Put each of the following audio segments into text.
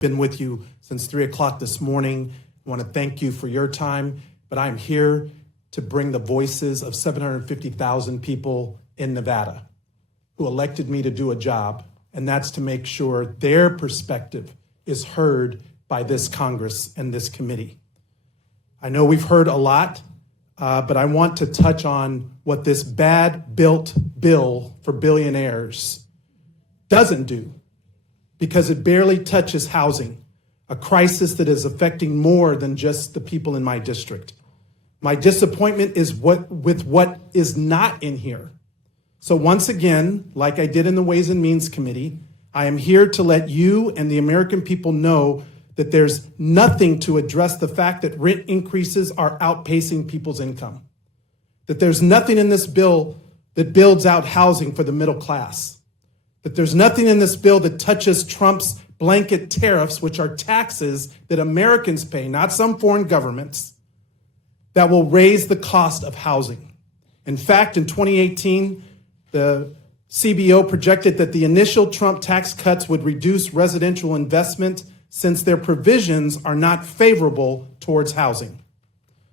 been with you since 3 o'clock this morning. I want to thank you for your time, but I'm here to bring the voices of 750,000 people in Nevada who elected me to do a job, and that's to make sure their perspective is heard by this Congress and this committee. I know we've heard a lot, but I want to touch on what this bad-built bill for billionaires doesn't do, because it barely touches housing, a crisis that is affecting more than just the people in my district. My disappointment is with what is not in here. So once again, like I did in the Ways and Means Committee, I am here to let you and the American people know that there's nothing to address the fact that rent increases are outpacing people's income, that there's nothing in this bill that builds out housing for the middle class, that there's nothing in this bill that touches Trump's blanket tariffs, which are taxes that Americans pay, not some foreign governments, that will raise the cost of housing. In fact, in 2018, the CBO projected that the initial Trump tax cuts would reduce residential investment since their provisions are not favorable towards housing.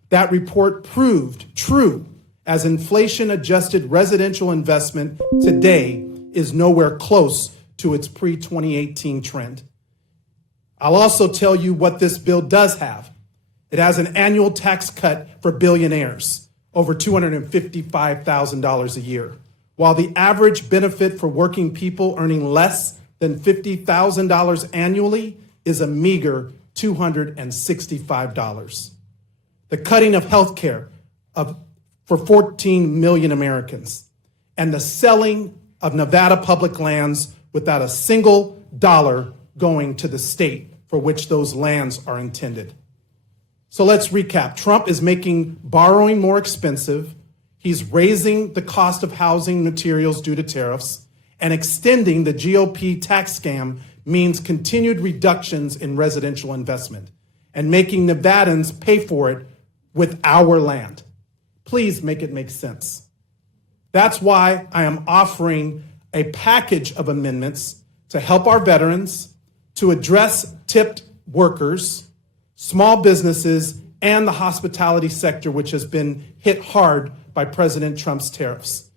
That report proved true, as inflation-adjusted residential investment today is nowhere close to its pre-2018 trend. I'll also tell you what this bill does have. It has an annual tax cut for billionaires, over $255,000 a year, while the average benefit for working people earning less than $50,000 annually is a meager $265. The cutting of health care for 14 million Americans, and the selling of Nevada public lands without a single dollar going to the state for which those lands are intended. So let's recap. Trump is making borrowing more expensive. He's raising the cost of housing materials due to tariffs, and extending the GOP tax scam means continued reductions in residential investment and making Nevadans pay for it with our land. Please make it make sense. That's why I am offering a package of amendments to help our veterans, to address tipped workers, small businesses, and the hospitality sector, which has been hit hard by President Trump's tariffs.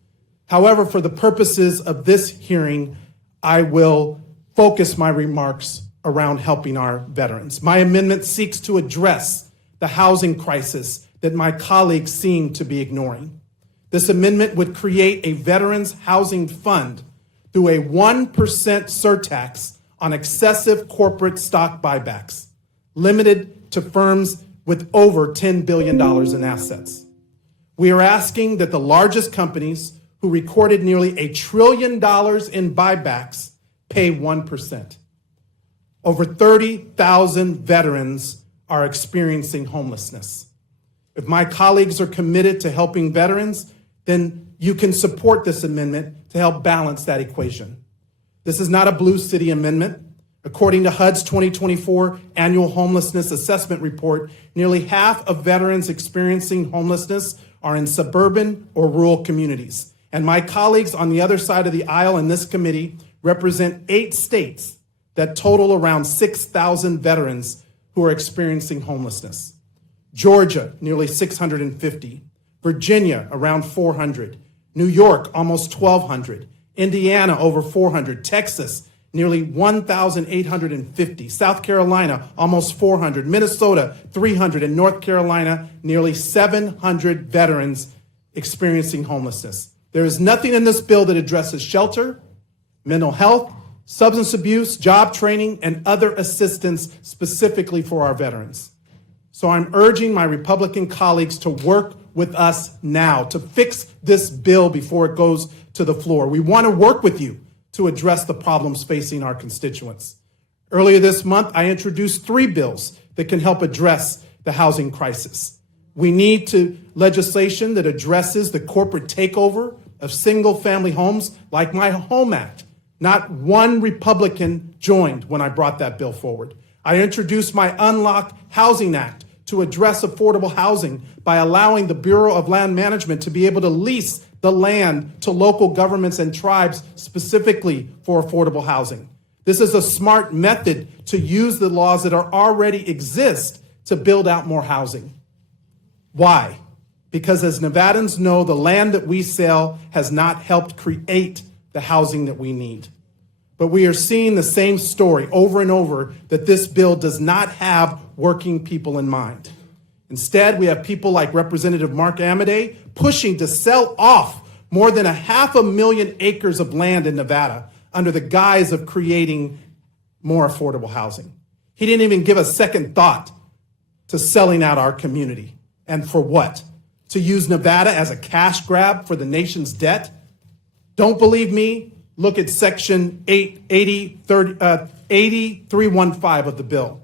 However, for the purposes of this hearing, I will focus my remarks around helping our veterans. My amendment seeks to address the housing crisis that my colleagues seem to be ignoring. This amendment would create a veterans housing fund through a 1% surtax on excessive corporate stock buybacks, limited to firms with over $10 billion in assets. We are asking that the largest companies, who recorded nearly $1 trillion in buybacks, pay 1%. Over 30,000 veterans are experiencing homelessness. If my colleagues are committed to helping veterans, then you can support this amendment to help balance that equation. This is not a blue city amendment. According to HUD's 2024 annual homelessness assessment report, nearly half of veterans experiencing homelessness are in suburban or rural communities. And my colleagues on the other side of the aisle in this committee represent 8 states that total around 6,000 veterans who are experiencing homelessness. Georgia, nearly 650. Virginia, around 400. New York, almost 1,200. Indiana, over 400. Texas, nearly 1,850. South Carolina, almost 400. Minnesota, 300. And North Carolina, nearly 700 veterans experiencing homelessness. There is nothing in this bill that addresses shelter, mental health, substance abuse, job training, and other assistance specifically for our veterans. So I'm urging my Republican colleagues to work with us now to fix this bill before it goes to the floor. We want to work with you to address the problems facing our constituents. Earlier this month, I introduced 3 bills that can help address the housing crisis. We need legislation that addresses the corporate takeover of single-family homes, like my Home Act. Not one Republican joined when I brought that bill forward. I introduced my Unlock Housing Act to address affordable housing by allowing the Bureau of Land Management to be able to lease the land to local governments and tribes specifically for affordable housing. This is a smart method to use the laws that are already exist to build out more housing. Why? Because as Nevadans know, the land that we sell has not helped create the housing that we need. But we are seeing the same story over and over, that this bill does not have working people in mind. Instead, we have people like Representative Mark Amodei pushing to sell off more than 500,000 acres of land in Nevada under the guise of creating more affordable housing. He didn't even give a second thought to selling out our community. And for what? To use Nevada as a cash grab for the nation's debt? Don't believe me? Look at Section 8315 of the bill.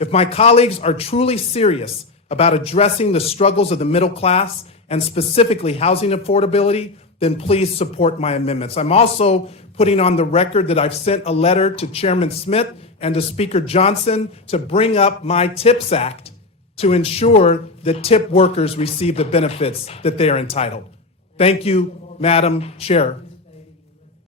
If my colleagues are truly serious about addressing the struggles of the middle class and specifically housing affordability, then please support my amendments. I'm also putting on the record that I've sent a letter to Chairman Smith and to Speaker Johnson to bring up my TIPS Act to ensure that tip workers receive the benefits that they are entitled. Thank you, Madam Chair.